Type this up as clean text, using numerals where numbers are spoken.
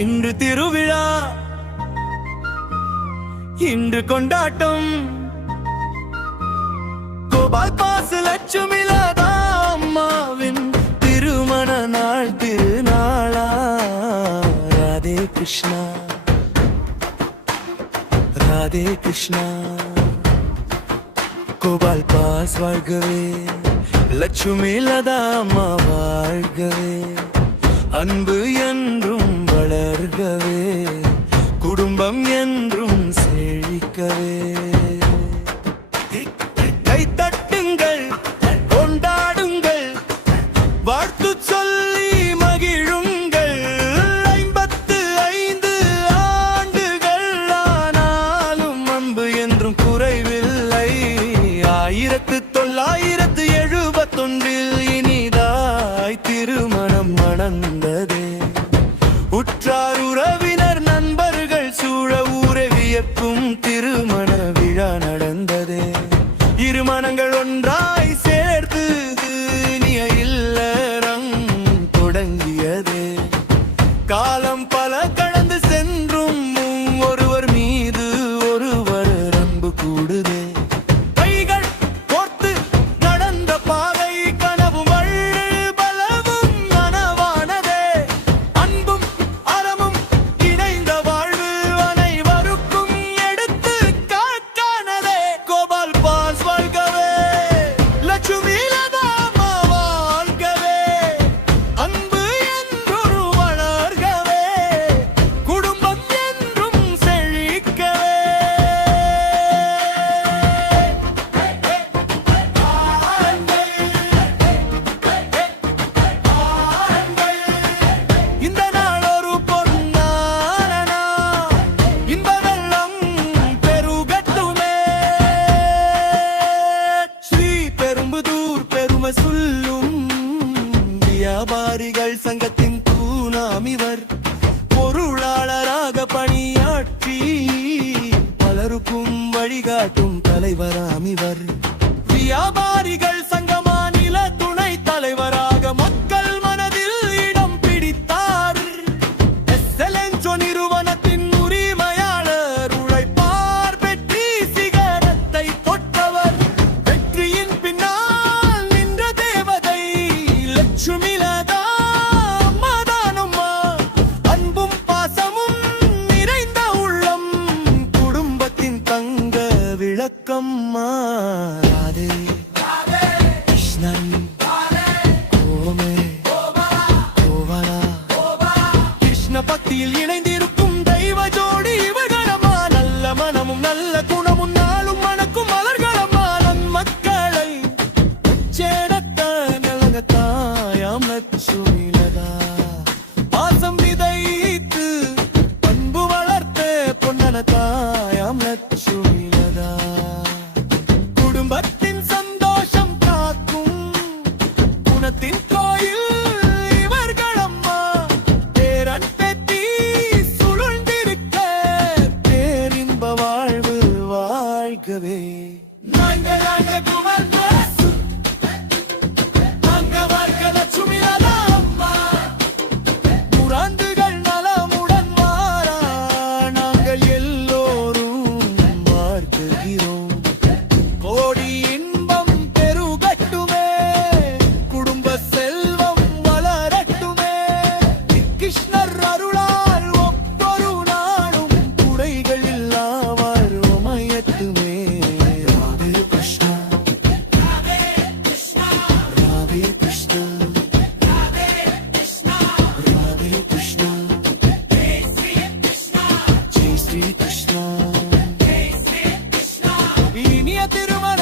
இன்று திருவிழா, இன்று கொண்டாட்டம். கோபால் பாசு லட்சுமி லதா அம்மாவின் திருமண நாள் திருநாளா. ராதே கிருஷ்ணா, ராதே கிருஷ்ணா. கோபால் பாஸ் வாழ்கவே, லட்சுமி லதா அம்மா வாழ்கவே. அன்பு என்றும் வளர்கவே, குடும்பம் என்றும் செழிக்கவே. கைத்தட்டுங்கள், கொண்டாடுங்கள், வாழ்த்து சொல்லி மகிழுங்கள். 55 ஆண்டுகள் ஆனாலும் அன்பு என்றும் குறைவில்லை. 1971 இனிதாய் திருமணம் மணந்ததே. உற்றார் உறவினர் நண்பர்கள் சூழ ஊரை வியக்கும் திருமண விழா நடந்ததே. இருமணங்கள் ஒன்றாய் சேர்த்து இனிய இல்லறம் தொடங்கியதே. காலம் பல கடந்து சென்றும் ஒருவர் மீது ஒருவர் அன்பு கூடுதே. கைகள் கோர்த்து நடந்த பாதை கனவும் பலவும் நனவானதே. அன்பும் அறமும் இணைந்த வாழ்வு அனைவருக்கும் எடுத்து காட்டானதே. கோபால் பாஸ் வாழ்கவே, லட்சுமி லதா அம்மா வாழ்கவே. அன்பு என்றொரு வளர்கவே, குடும்பம் என்றும் செழிக்கவே. இந்த நாள் ஒரு பொன்னான நாள், இன்ப வெள்ளம் பெருகட்டுமே. ஸ்ரீ பெரும்புதூர் பெருமை சொல்லும் வியாபாரிகள் சங்கத்தின் தூணாமிவர். பொருளாளராக பணியாற்றி பலருக்கும் வழிகாட்டும் தலைவராமிவர். வியாபாரிகள் சங்க மாநில துணை தலைவராக மக்கள் மனதில் இடம் பிடித்தார். எஸ்எல்என்ஜோ நிறுவனத்தின் உரிமையாளர். உழைப்பார் வெற்றி சிகரத்தை தொட்டவர். வெற்றியின் பின்னால் நின்ற தேவதை லட்சுமி லதா அம்மா தானம்மா. அன்பும் பாசமும் நிறைந்த உள்ளம், குடும்பத்தின் தங்க விளக்கம்மா. ராதே கிருஷ்ணன் கோமே கோவலா. கிருஷ்ண பக்தியில் இணைந்திருக்கும் தெய்வ ஜோடி இவர்களம்மா. நல்ல மனமும் நல்ல குணமும் நாளும் மணக்கும் மலர்களம்மா. நன்மக்களை சேடத்த நலங்க தாயாம் லட்சுமி லதா. பாசம் விதைத்து அன்பு வளர்த்த பொன்னன தாயாம் லட்சுமி லதா. குடும்பத்தின் சந்தோஷம் காக்கும் குணத்தின் கோயில் இவர்களம்மா. பேரன் பேத்தி சுழன்றிருக்க பேரின்ப வாழ்வு வாழ்கவே. நாங்க குமார் பாசு, நாங்க வாழ்க லட்சுமி லதா அம்மா. நூறாண்டுகள் நலமுடன் வாழ நாங்கள் எல்லோரும் வாழ்த்துகிறோம். கோடி இன்பம் பெருகட்டுமே, குடும்ப செல்வம் வளரட்டுமே. கிருஷ்ணர் அருளால் ஒவ்வொரு நாளும் குறைகள் இல்லாமல் அமையட்டுமே. ராதே கிருஷ்ணா, ராதே கிருஷ்ணா, ராதே கிருஷ்ணா, ராதே கிருஷ்ணா, ராதே கிருஷ்ணா. ஜெய் ஸ்ரீ கிருஷ்ணா, ஜெய் ஸ்ரீ கிருஷ்ணா, ஜெய் ஸ்ரீ கிருஷ்ணா. இனிய திருமண